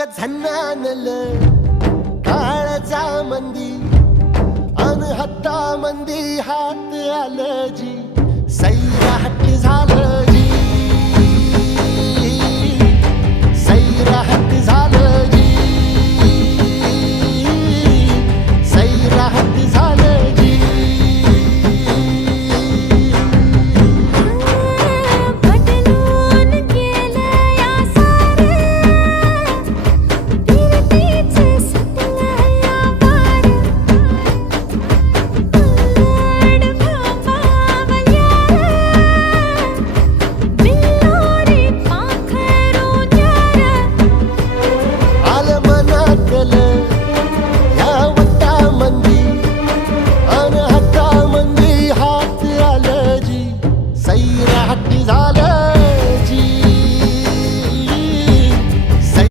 ग झन्नानल काळजा मंदी अन हत्ता मंदी हात आलं जी सैराट झालं जी सैराट